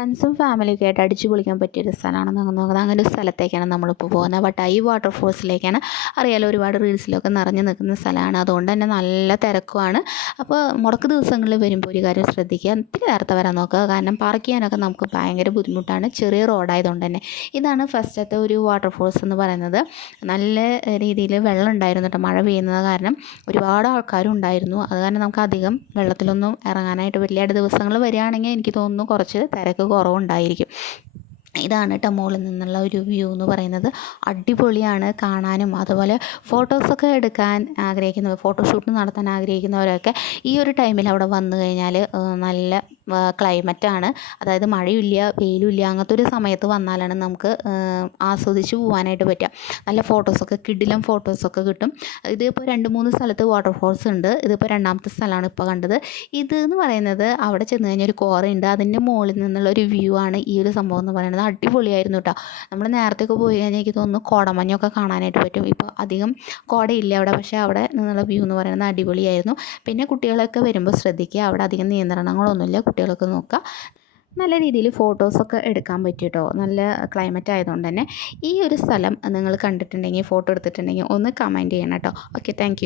ഫ്രണ്ട്സും ഫാമിലിയൊക്കെ ആയിട്ട് അടിച്ചു പൊളിക്കാൻ പറ്റിയൊരു സ്ഥലമാണ് നമുക്ക് നോക്കുന്നത് അങ്ങനെ ഒരു സ്ഥലത്തേക്കാണ് നമ്മളിപ്പോൾ പോകുന്നത് വട്ടായി വാട്ടർഫോൾസിലേക്കാണ് അറിയാലോ ഒരുപാട് റീൽസിലൊക്കെ നിറഞ്ഞു നിൽക്കുന്ന സ്ഥലമാണ്. അതുകൊണ്ട് തന്നെ നല്ല തിരക്കുമാണ്. അപ്പോൾ മുടക്ക് ദിവസങ്ങളിൽ വരുമ്പോൾ ഒരു കാര്യം ശ്രദ്ധിക്കുക. ഇത്തിരി നേരത്തെ വരാൻ നോക്കുക. കാരണം പാർക്ക് ചെയ്യാനൊക്കെ നമുക്ക് ഭയങ്കര ബുദ്ധിമുട്ടാണ്. ചെറിയ റോഡായതുകൊണ്ട് തന്നെ. ഇതാണ് ഫസ്റ്റത്തെ ഒരു വാട്ടർ ഫോൾസ് എന്ന് പറയുന്നത്. നല്ല രീതിയിൽ വെള്ളം ഉണ്ടായിരുന്നു കേട്ടോ. മഴ പെയ്യുന്നത് കാരണം ഒരുപാട് ആൾക്കാരും ഉണ്ടായിരുന്നു. അത് കാരണം നമുക്ക് അധികം വെള്ളത്തിലൊന്നും ഇറങ്ങാനായിട്ട് വലിയ ദിവസങ്ങൾ വരികയാണെങ്കിൽ എനിക്ക് തോന്നുന്നു കുറച്ച് തിരക്ക് കുറവുണ്ടായിരിക്കും. ഇതാണ് കേട്ടോ മുകളിൽ നിന്നുള്ള ഒരു വ്യൂ എന്ന് പറയുന്നത്. അടിപൊളിയാണ് കാണാനും. അതുപോലെ ഫോട്ടോസൊക്കെ എടുക്കാൻ ആഗ്രഹിക്കുന്നവർ ഫോട്ടോഷൂട്ട് നടത്താൻ ആഗ്രഹിക്കുന്നവരൊക്കെ ഈ ഒരു ടൈമിൽ അവിടെ വന്നു കഴിഞ്ഞാൽ നല്ല ക്ലൈമറ്റാണ് അതായത് മഴയില്ല വെയിലുമില്ല അങ്ങനത്തെ ഒരു സമയത്ത് വന്നാലാണ് നമുക്ക് ആസ്വദിച്ച് പോകാനായിട്ട് പറ്റുക. നല്ല ഫോട്ടോസൊക്കെ കിടിലം ഫോട്ടോസൊക്കെ കിട്ടും. ഇതിപ്പോൾ രണ്ട് മൂന്ന് സ്ഥലത്ത് വാട്ടർഫോൾസ് ഉണ്ട്. ഇതിപ്പോൾ രണ്ടാമത്തെ സ്ഥലമാണ് ഇപ്പോൾ കണ്ടത്. ഇത് എന്ന് പറയുന്നത് അവിടെ ചെന്ന് കഴിഞ്ഞാൽ ഒരു കോറയുണ്ട്. അതിന്റെ മുകളിൽ നിന്നുള്ള ഒരു വ്യൂ ആണ് ഈ ഒരു സംഭവം എന്ന് പറയുന്നത്. അടിപൊളിയായിരുന്നു കേട്ടോ. നമ്മൾ നേരത്തെയൊക്കെ പോയി കഴിഞ്ഞാൽ എനിക്ക് തോന്നുന്നു കോടമഞ്ഞൊക്കെ കാണാനായിട്ട് പറ്റും. ഇപ്പോൾ അധികം കോടയില്ല അവിടെ. പക്ഷേ അവിടെ നിന്നുള്ള വ്യൂ എന്ന് പറയുന്നത് അടിപൊളിയായിരുന്നു. പിന്നെ കുട്ടികളൊക്കെ വരുമ്പോൾ ശ്രദ്ധിക്കുക. അവിടെ അധികം നിയന്ത്രണങ്ങളൊന്നുമില്ല. കുട്ടികളൊക്കെ നോക്കുക. നല്ല രീതിയിൽ ഫോട്ടോസൊക്കെ എടുക്കാൻ പറ്റും കേട്ടോ നല്ല ക്ലൈമറ്റ് ആയതുകൊണ്ട് തന്നെ. ഈ ഒരു സ്ഥലം നിങ്ങൾ കണ്ടിട്ടുണ്ടെങ്കിൽ ഫോട്ടോ എടുത്തിട്ടുണ്ടെങ്കിൽ ഒന്ന് കമന്റ് ചെയ്യണം കേട്ടോ. Okay thank